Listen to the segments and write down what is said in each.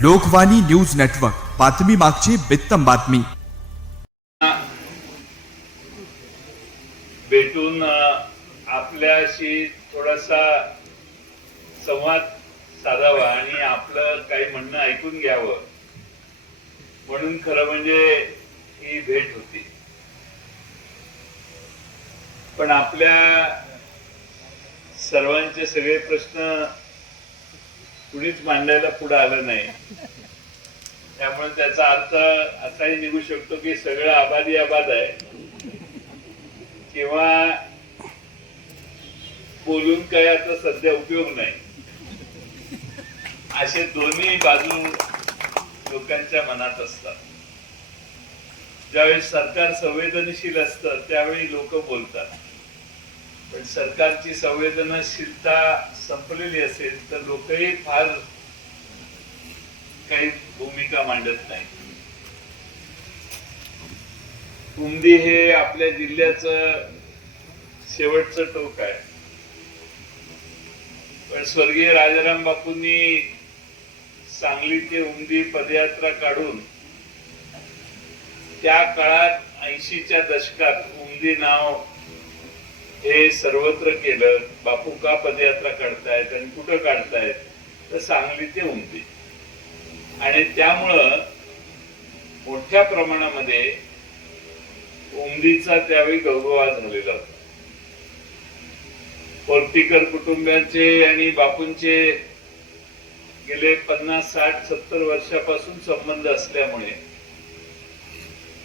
Lokvani news network बातमी मागची बित्तम बातमी. भेटून आपल्याशी थोडासा संवाद साधावा आणि आपलं काही म्हणणं ऐकून घ्यावं. म्हणून खरं म्हणजे ही भेट होती. पण आपल्या सर्वांचे सगळे प्रश्न कुणीच मांडायला पुढे आलं नाही. त्यामुळे त्याचा अर्थ असाही निघू शकतो की सगळं आबादी आबाद आहे. किंवा बोलून काय आता सध्या उपयोग नाही. असे दोन्ही बाजू लोकांच्या मनात असतात. ज्यावेळी सरकार संवेदनशील असतं त्यावेळी लोक बोलतात. पण सरकारची संवेदनशीलता संपलेली असेल तर लोकही फार काही भूमिका मांडत नाही कुंदी हे आपल्या जिल्ह्याचं शेवटचं टोक आहे. पण स्वर्गीय राजाराम बापूंनी सांगली ते उमदी पदयात्रा काढून त्या काळात ऐंशीच्या दशकात उमदी नाव हे सर्वत्र केलं बापू का पदयात्रा काढतायत आणि कुठं काढतायत तर सांगली ते उमदी. आणि त्यामुळं मोठ्या प्रमाणामध्ये उमदीचा त्यावेळी गौगवा झालेला होता. पोर्टीकर कुटुंबियांचे आणि बापूंचे गेले पन्नास साठ सत्तर वर्षापासून संबंध असल्यामुळे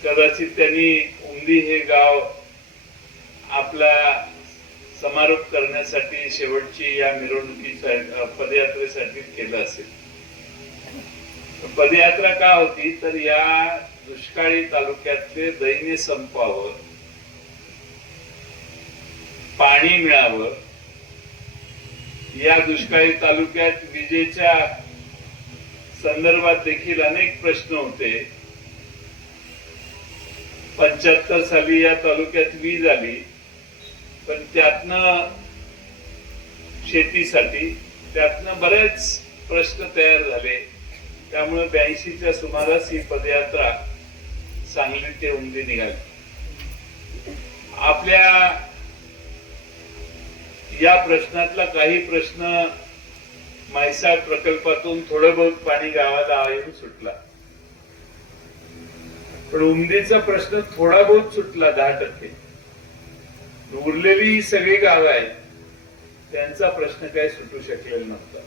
कदाचित त्यांनी उमदी हे गाव आपला समारोप करण्यासाठी शेवटची या मिरवणुकीच्या पदयात्रेसाठी केलं असेल. पदयात्रा का होती? तर या दुष्काळी तालुक्यातले दैन्य संपावं पाणी मिळावं या दुष्काळी तालुक्यात विजेच्या संदर्भात देखील अनेक प्रश्न होते. पंच्याहत्तर साली या तालुक्यात वीज आली. पण त्यातनं शेतीसाठी त्यातनं बरेच प्रश्न तयार झाले. त्यामुळे ब्याऐंशीच्या सुमारास ही पदयात्रा सांगली ते उमदी निघाली. आपल्या या प्रश्नातला काही प्रश्न म्हैसाळ प्रकल्पातून थोडं बहुत पाणी गावाला येऊन सुटला. पण उमदीचा प्रश्न थोडा बहुत सुटला दहा टक्के. उरलेली सगळी गाव आहेत त्यांचा प्रश्न काही सुटू शकलेला नव्हता.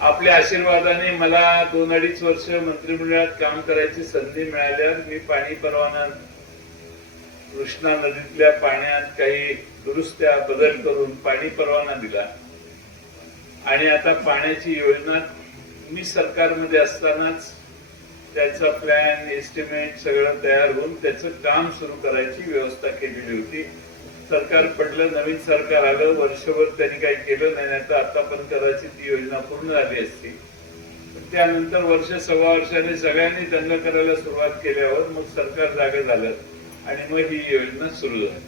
आपल्या आशीर्वादाने मला दोन अडीच वर्ष मंत्रिमंडळात काम करायची संधी मिळाल्यावर मी पाणी परवाना कृष्णा नदीतल्या पाण्यात काही दुरुस्त्या बदल करून पाणी परवाना दिला. आणि आता पाण्याची योजना मी सरकारमध्ये असतानाच त्याचा प्लॅन एस्टिमेट सगळं तयार होऊन त्याचं काम सुरू करायची व्यवस्था केलेली होती. सरकार पडलं नवीन सरकार आलं वर्षभर त्यांनी काही केलं नाही तर आता पण कदाचित ती योजना पूर्ण झाली असती. त्यानंतर वर्ष सव्वा वर्षाने सगळ्यांनी दंग करायला सुरुवात केल्यावर मग सरकार जागे झालं आणि मग ही योजना सुरू झाली.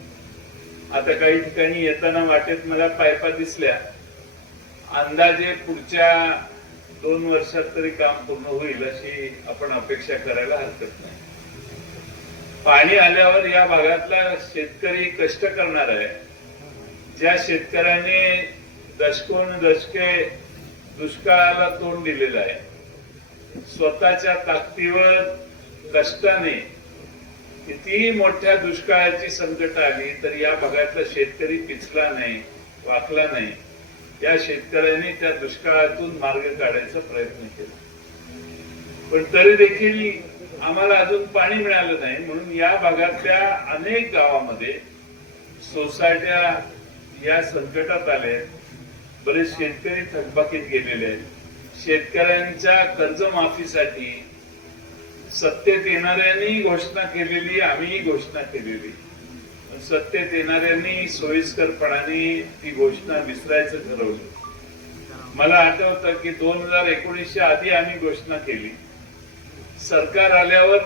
आता काही ठिकाणी येताना वाटेत मला पायपा दिसल्या. अंदाजे पुढच्या दोन वर्षात तरी काम पूर्ण होईल अशी आपण अपेक्षा करायला हरकत नाही. पाणी आल्यावर या भागातला शेतकरी कष्ट करणार आहे. ज्या शेतकऱ्याने दशकोन दशके दुष्काळाला तोंड दिलेलं आहे. स्वतःच्या ताकदीवर कष्टाने कितीही मोठ्या दुष्काळाची संकट आली तर या भागातला शेतकरी पिचला नाही वाकला नाही. या शेतकऱ्यांनी त्या दुष्काळातून मार्ग काढायचा प्रयत्न केला. पण तरी देखील आम्हाला अजून पाणी मिळालं नाही म्हणून या भागातल्या अनेक गावामध्ये सोसायट्या या संकटात आल्या बरेच शेतकरी थकबाकीत गेलेले आहेत. शेतकऱ्यांच्या कर्जमाफीसाठी सत्तेत येणाऱ्यांनी घोषणा केलेली आम्ही घोषणा केलेली. सत्तेत येणाऱ्यांनी सोयीस्करपणाने ती घोषणा विसरायचं ठरवलं. मला आठवतं की दोन हजार एकोणीसच्या आधी आम्ही घोषणा केली. सरकार आल्यावर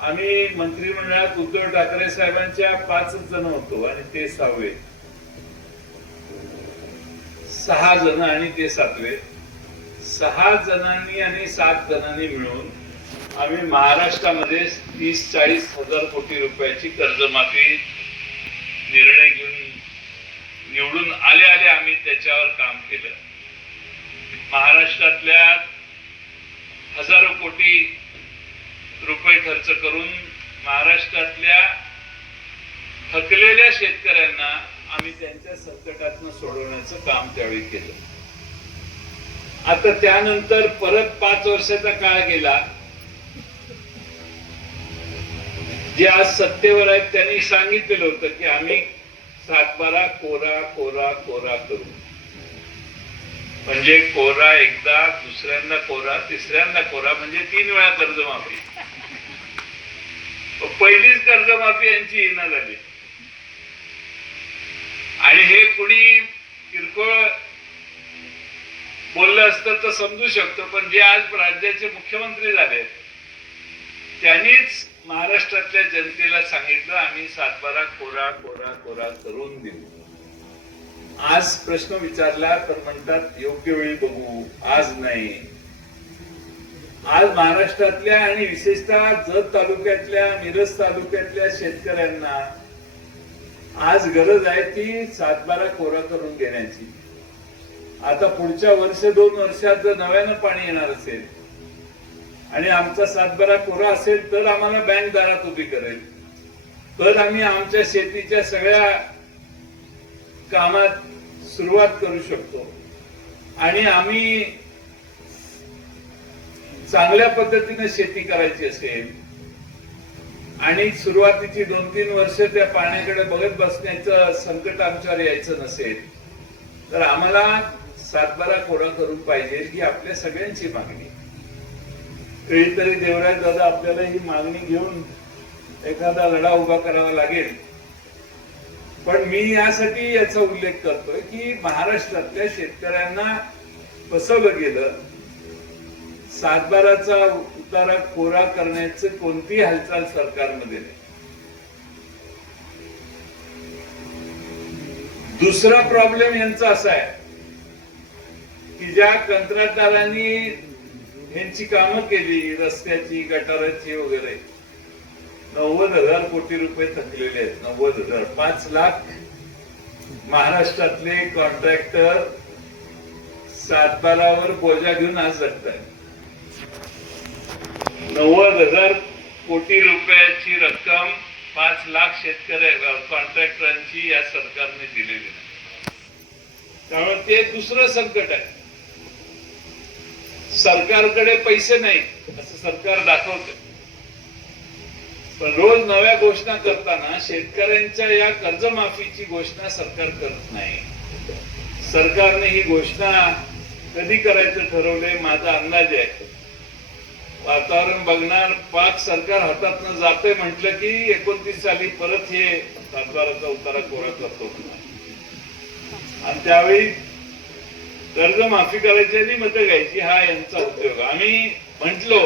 आम्ही मंत्रिमंडळात उद्धव ठाकरे साहेबांच्या पाचच जण होतो आणि ते सहावे. सहा जण आणि ते सातवे. सहा जणांनी आणि सात जणांनी मिळून आम्ही महाराष्ट्रामध्ये तीस चाळीस हजार कोटी रुपयाची कर्जमाफी निर्णय घेऊन निवडून आले आले आम्ही त्याच्यावर काम केलं. महाराष्ट्रातल्या हजारो कोटी रुपये खर्च करून महाराष्ट्रातल्या थकलेल्या शेतकऱ्यांना आम्ही त्यांच्या संकटातनं सोडवण्याचं काम त्यावेळी केलं. आता त्यानंतर परत पाच वर्षाचा काळ गेला. जे आज सत्तेवर आहेत त्यांनी सांगितलेलं होतं की आम्ही सातबारा कोरा कोरा कोरा करू. म्हणजे कोरा एकदा दुसऱ्यांदा कोरा तिसऱ्यांदा कोरा म्हणजे तीन वेळा कर्जमाफी. पहिलीच कर्जमाफी यांची येणं झाली. आणि हे कुणी किरकोळ बोललं असतं तर समजू शकतो पण जे आज राज्याचे मुख्यमंत्री झाले त्यांनीच महाराष्ट्रातल्या जनतेला सांगितलं आम्ही सातबारा कोरा कोरा कोरा करून देऊ. आज प्रश्न विचारला तर म्हणतात योग्य वेळी बघू. आज नाही. आज महाराष्ट्रातल्या आणि विशेषतः जत तालुक्यातल्या मिरज तालुक्यातल्या शेतकऱ्यांना आज गरज आहे ती सातबारा कोरा करून घेण्याची आता पुढच्या वर्ष दोन वर्षात जर नव्यानं पाणी येणार असेल आणि आमचा सातबारा कोरा असेल तर आम्हाला बँक दारात उभी करेल. तर आम्ही आमच्या शेतीच्या सगळ्या कामात सुरुवात करू शकतो. आणि आम्ही चांगल्या पद्धतीने शेती करायची असेल आणि सुरुवातीची दोन तीन वर्ष त्या पाण्याकडे बघत बसण्याचं संकट आमच्यावर यायचं नसेल तर आम्हाला सातबारा कोरा करून पाहिजे ही आपल्या सगळ्यांची मागणी. कधीतरी देवराज दादा आपल्याला ही मागणी घेऊन एखादा लढा उभा करावा लागेल. पण मी यासाठी याचा उल्लेख करतोय की महाराष्ट्रातल्या शेतकऱ्यांना फसवलं गेलं. सातबाराचा उतारा कोरा करण्याचं कोणती हालचाल सरकारमध्ये नाही. दुसरा प्रॉब्लेम यांचा असा आहे की ज्या कंत्राटदारांनी यांची कामं केली रस्त्याची गटाराची वगैरे. नव्वद हजार कोटी रुपये थकलेले आहेत नव्वद हजार. पाच लाख महाराष्ट्रातले कॉन्ट्रॅक्टर सातबारावर बोजा घेऊन आज जगत नव्वद हजार कोटी रुपयाची रक्कम पाच लाख शेतकरी कॉन्ट्रॅक्टरांची या सरकारने दिलेली त्यामुळे ते दुसरं संकट आहे. सरकारकडे पैसे नाही असं सरकार दाखवत पण रोज नव्या घोषणा करताना शेतकऱ्यांच्या या कर्जमाफीची घोषणा सरकार करत नाही. सरकारने ही घोषणा कधी करायचं ठरवलंय माझा अंदाज आहे. वातावरण बघणार पाक सरकार हातातनं जाते म्हटलं की एकोणतीस साली परत हे सातबाराचा उतारा कोरा करतो. आणि त्यावेळी कर्जमाफी करायची आणि मतं घ्यायची हा यांचा उद्योग. आम्ही म्हंटलो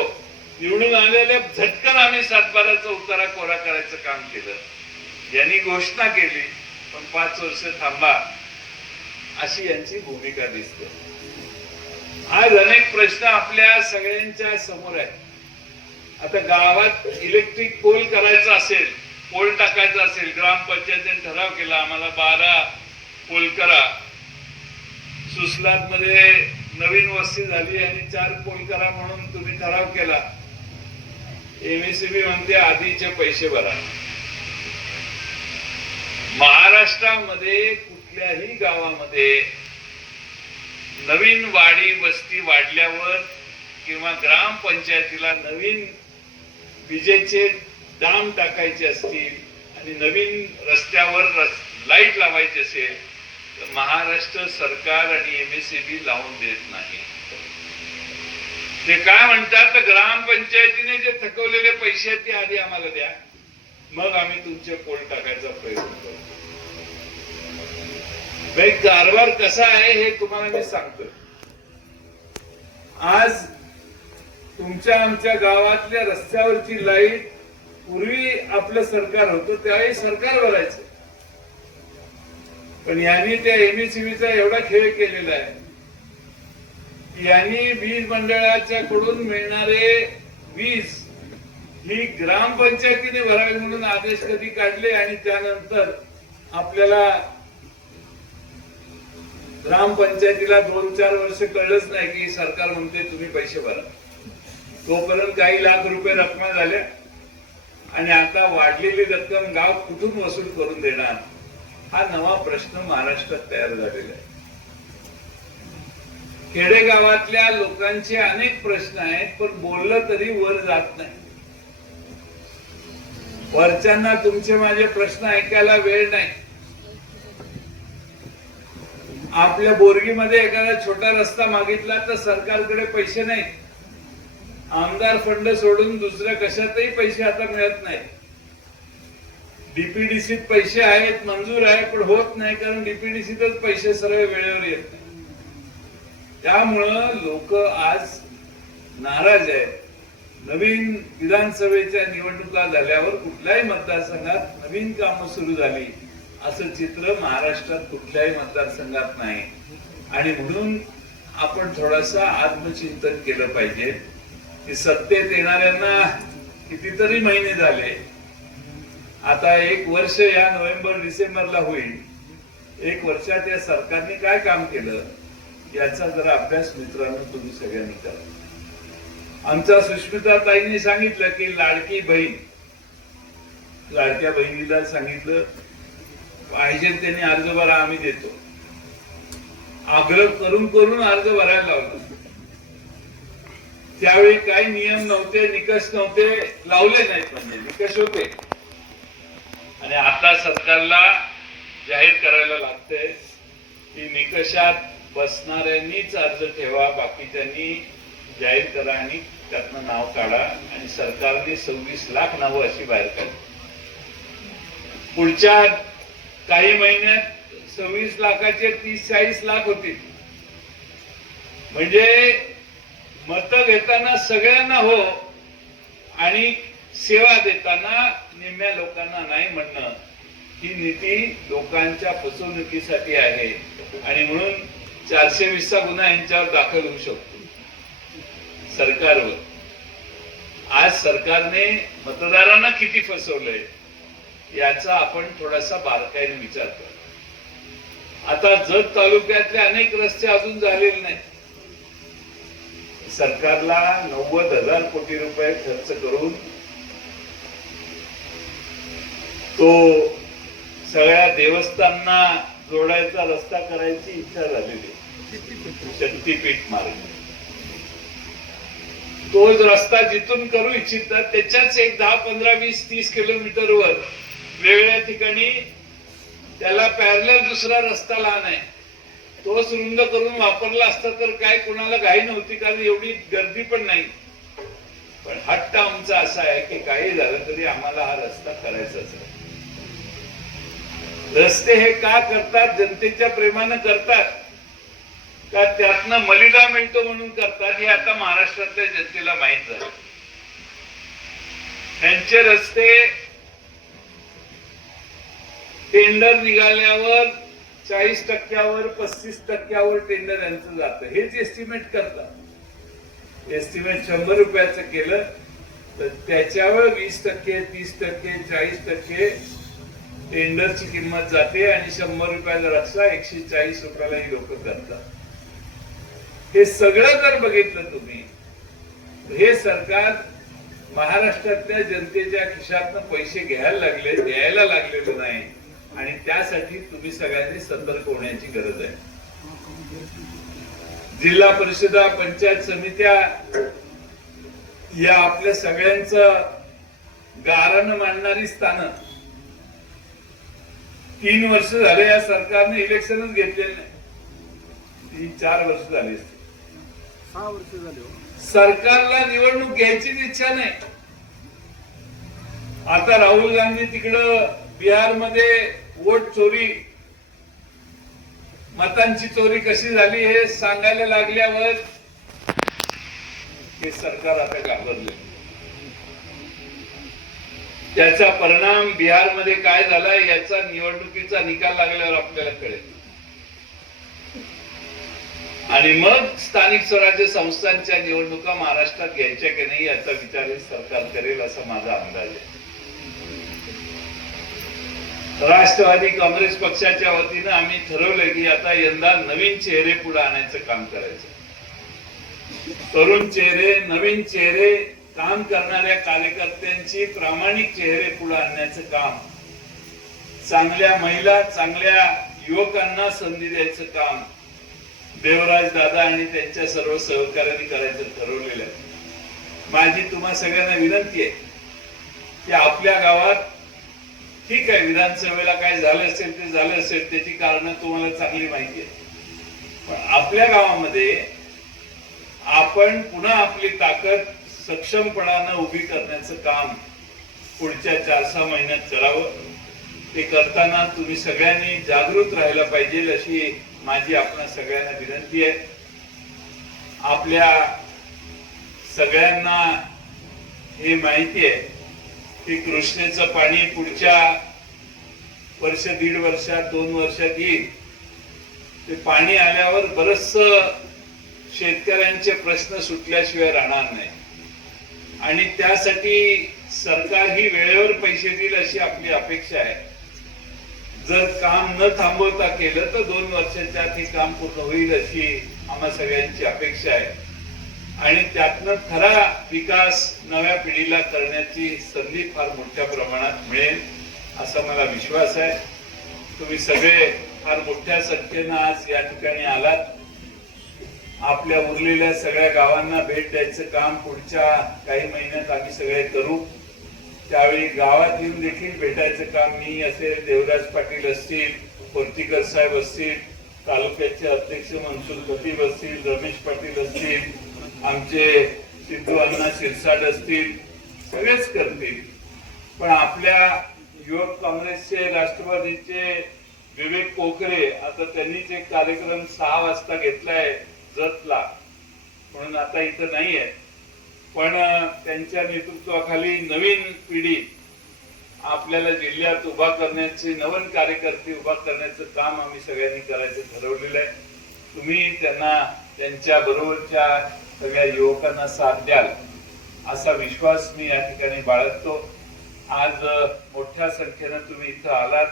निवडून आलेल्या झटकन आम्ही सातबाराचा उतारा कोरा करायचं काम केलं. यांनी घोषणा केली पण पाच वर्ष थांबा अशी यांची भूमिका दिसते. आज अनेक प्रश्न आपल्या सगळ्यांच्या समोर आहेत आता गावात इलेक्ट्रिक पोल करायचा असेल पोल टाकायचा असेल ग्रामपंचायतीने ठराव केला आम्हाला बारा पोल करा. सुसलात मध्ये नवीन वस्ती झाली आणि चार पोल करा म्हणून तुम्ही ठराव केला. एमएससीबी म्हणते आधीचे पैसे भरा. महाराष्ट्रामध्ये कुठल्याही गावामध्ये नवीन वाडी वस्ती वाढल्यावर किंवा ग्रामपंचायतीला नवीन विजेचे दाम टाकायचे असतील आणि नवीन रस्त्यावर लाइट लावायची असेल महाराष्ट्र सरकार आणि एम एस बी लावून देत नाही. ते काय म्हणतात ग्रामपंचायतीने जे थकवलेले पैसे आहेत ते आधी आम्हाला द्या. मग आम्ही तुमचे पोल टाकायचा प्रयत्न करतो. कारभार कसा आहे हे तुम्हाला मी सांगतो. आज तुमच्या आमच्या गावातल्या रस्त्यावरची लाइट पूर्वी आपलं सरकार होतं त्यावेळी सरकार भरायचं. पण यांनी त्या एमएससीबीचा एवढा खेळ केलेला आहे. यांनी वीज मंडळाच्या कडून मिळणारे वीज ही ग्रामपंचायतीने भरावी म्हणून आदेश कधी काढले आणि त्यानंतर आपल्याला ग्रामपंचायतीला दोन चार वर्ष कळलंच नाही की सरकार म्हणते तुम्ही पैसे भरा. तोपर्यंत काही लाख रुपये रक्कम झाल्या. आणि आता वाढलेली रक्कम गाव कुठून वसूल करून देणार? हा नवा प्रश्न महाराष्ट्रात तयार झालेला आहे. खेडेगावातल्या लोकांचे अनेक प्रश्न आहेत पण बोललं तरी वर जात नाही. वरच्यांना तुमचे माझे प्रश्न ऐकायला वेळ नाही. आपल्या बोरगीमध्ये एखादा छोटा रस्ता मागितला तर सरकारकडे पैसे नाही. आमदार फंड सोडून दुसऱ्या कशातही पैसे आता मिळत नाही डीपीडीसीत पैसे आहेत मंजूर आहे पण होत नाही कारण डीपीडीसीतच पैसे सर्व वेळेवर येत नाही. त्यामुळं लोक आज नाराज आहेत. नवीन विधानसभेच्या निवडणुका झाल्यावर कुठल्याही मतदारसंघात नवीन कामं सुरू झाली असं चित्र महाराष्ट्रात कुठल्याही मतदारसंघात नाही. आणि म्हणून आपण थोडासा आत्मचिंतन केलं पाहिजे. की सत्तेत येणाऱ्यांना कितीतरी महिने झाले आता एक वर्ष या नोव्हेंबर डिसेंबरला होईल. एक वर्षात या सरकारने काय काम केलं याचा जरा अभ्यास मित्रांनो तुम्ही सगळ्यांनी करा. आमच्या सुष्मिता ताईंनी सांगितलं की लाडकी बहीण. लाडक्या बहिणीला सांगितलं पाहिजे त्यांनी अर्ज भरा आम्ही देतो. आग्रह करून करून अर्ज भरायला लावला. त्यावेळी काही नियम नव्हते निकष नव्हते लावले नाहीत म्हणजे निकष होते. आणि आता सरकारला जाहीर करायला लागते. की निकषात बसणाऱ्यांनीच अर्ज ठेवा बाकीच्यांनी जाहीर करा आणि त्यातनं नाव काढा आणि सरकारने सव्वीस लाख नावं अशी बाहेर काढली. पुढच्या काही महिन्यात सव्वीस लाखाचे तीस चाळीस लाख होतील. म्हणजे मत घेताना सगळ्यांना हो आणि सेवा देताना निम्म्या लोकांना नाही म्हणणं. ही नीती लोकांच्या फसवणुकीसाठी आहे. आणि म्हणून चारशे वीसचा गुन्हा यांच्यावर दाखल होऊ शकतो. सरकारवर. आज सरकारने मतदारांना किती फसवलंय याचा आपण थोडासा बारकाईने विचार करू. आता जत तालुक्यातले अनेक रस्ते अजून झालेले नाहीत. सरकारला नव्वद हजार कोटी रुपये खर्च करून तो सगळ्या देवस्थांना जोडायचा रस्ता करायची इच्छा झालेली. शक्तीपीठ मार्ग. तो रस्ता जिथून करू इच्छितात त्याच्याच एक दहा पंधरा वीस तीस किलोमीटर वर वेगळ्या ठिकाणी त्याला पॅरल दुसरा रस्ता लहान आहे. तोच रुंद करून वापरला असता तर काय कोणाला घाई नव्हती कारण एवढी गर्दी पण नाही. पण हट्ट आमचा असा आहे की काही झालं तरी आम्हाला हा रस्ता करायचाच आहे. रस्ते हे का करतात? जनतेच्या प्रेमानं करतात. का त्यातनं मलिदा मिळतो म्हणून करतात? हे आता महाराष्ट्रातल्या जनतेला माहीत झालं. त्यांचे रस्ते टेंडर निघाल्यावर चाळीस टक्क्यावर पस्तीस टक्क्यावर टेंडर यांचं जातं. हेच एस्टिमेट करतात. एस्टिमेट शंभर रुपयाचं केलं तर त्याच्यावर वीस टक्के तीस टक्के चाळीस टक्के टेंडरची किंमत जाते आणि शंभर रुपयाचा रस्ता एकशे चाळीस रुपयाला ही लोक करतात. हे सगळं जर बघितलं तुम्ही हे सरकार महाराष्ट्रातल्या जनतेच्या खिशातनं पैसे घ्यायला लागले द्यायला लागलेलं नाही. आणि त्यासाठी तुम्ही सगळ्यांनी सतर्क होण्याची गरज आहे. जिल्हा परिषदा पंचायत समित्या या आपल्या सगळ्यांचं गारानं मांडणारी स्थानं तीन वर्ष झाले या सरकारने इलेक्शनच घेतलेलं नाही तीन चार वर्ष झाली. सहा वर्ष झाले हो. सरकारला निवडणूक घ्यायचीच इच्छा नाही आता राहुल गांधी तिकडं बिहारमध्ये वोट चोरी मतांची चोरी कशी झाली हे सांगायला लागल्यावर हे सरकार आता घाबरले त्याचा परिणाम बिहारमध्ये काय झाला याचा निवडणुकीचा निकाल लागल्यावर आपल्याला कळेल. आणि मग स्थानिक स्वराज्य संस्थांच्या निवडणुका महाराष्ट्रात घ्यायच्या की नाही याचा विचार सरकार करेल असा माझा अंदाज आहे. राष्ट्रवादी काँग्रेस पक्षाच्या वतीनं आम्ही ठरवलं की आता यंदा नवीन चेहरे पुढे आणायचं काम करायचं. तरुण चेहरे नवीन चेहरे काम करणाऱ्या कार्यकर्त्यांची प्रामाणिक चेहरे पुढे आणण्याचं काम. चांगल्या महिला चांगल्या युवकांना संधी द्यायचं काम. देवराज दादा आणि त्यांच्या सर्व सहकार्यांनी करायचं ठरवलेलं आहे. माझी तुम्हा सगळ्यांना विनंती आहे की आपल्या गावात ठीक आहे विधानसभेला काय झालं असेल ते झालं असेल त्याची कारणं तुम्हाला चांगली माहिती आहे पण आपल्या गावामध्ये आपण पुन्हा आपली ताकद सक्षमपणानं उभी करण्याचं काम पुढच्या चार सहा महिन्यात करावं. ते करताना तुम्ही सगळ्यांनी जागृत राहायला पाहिजे अशी माझी आपणा सगळ्यांना विनंती आहे. आपल्या सगळ्यांना हे माहिती आहे की कृष्णेचं पाणी पुढच्या वर्ष दीड वर्षात दोन वर्षात येईल. ते पाणी आल्यावर बरच शेतकऱ्यांचे प्रश्न सुटल्याशिवाय राहणार नाही. आणि त्यासाठी सरकार ही वेळेवर पैसे देईल अशी आपली अपेक्षा आहे. जर काम न थांबवता केलं तर दोन वर्षाच्या आत हे काम पूर्ण होईल अशी आम्हा सगळ्यांची अपेक्षा आहे. आणि त्यातनं खरा विकास नव्या पिढीला करण्याची संधी फार मोठ्या प्रमाणात मिळेल असा मला विश्वास आहे. तुम्ही सगळे फार मोठ्या संख्येनं आज या ठिकाणी आलात. आपल्या उरलेल्या सगळ्या गावांना भेट द्यायचं काम पुढच्या काही महिन्यात आम्ही सगळे करू. त्यावेळी गावात येऊन देखील भेटायचं काम मी असेल देवराज पाटील असतील कोर्तीकर साहेब असतील तालुक्याचे अध्यक्ष मनसूर खतीब असतील रमेश पाटील असतील आमचे सिद्धू अण्णा शिरसाट असतील सगळेच करतील. पण आपल्या युवक काँग्रेसचे राष्ट्रवादीचे विवेक कोकरे आता त्यांनीच एक कार्यक्रम सहा वाजता घेतलाय. जतला. म्हणून आता इथं नाहीये. पण त्यांच्या नेतृत्वाखाली नवीन पिढी आपल्याला जिल्ह्यात उभा करण्याचे नवीन कार्यकर्ते उभा करण्याचं काम आम्ही सगळ्यांनी करायचं ठरवलेलं आहे. तुम्ही त्यांना त्यांच्या बरोबरच्या सगळ्या युवकांना साथ द्याल असा विश्वास मी या ठिकाणी बाळगतो. आज मोठ्या संख्येनं तुम्ही इथं आलात.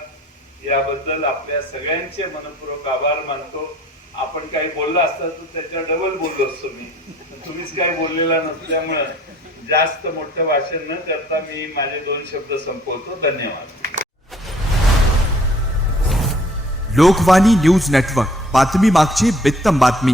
याबद्दल आपल्या सगळ्यांचे मनपूर्वक आभार मानतो. आपण काही बोललो असतं तर त्याच्यावर डबल बोललो असतो मी. तुम्हीच काही बोललेला नसल्यामुळं जास्त मोठं भाषण न करता मी माझे दोन शब्द संपवतो. धन्यवाद. Lokvani news network. बातमी मागची बित्तम बातमी.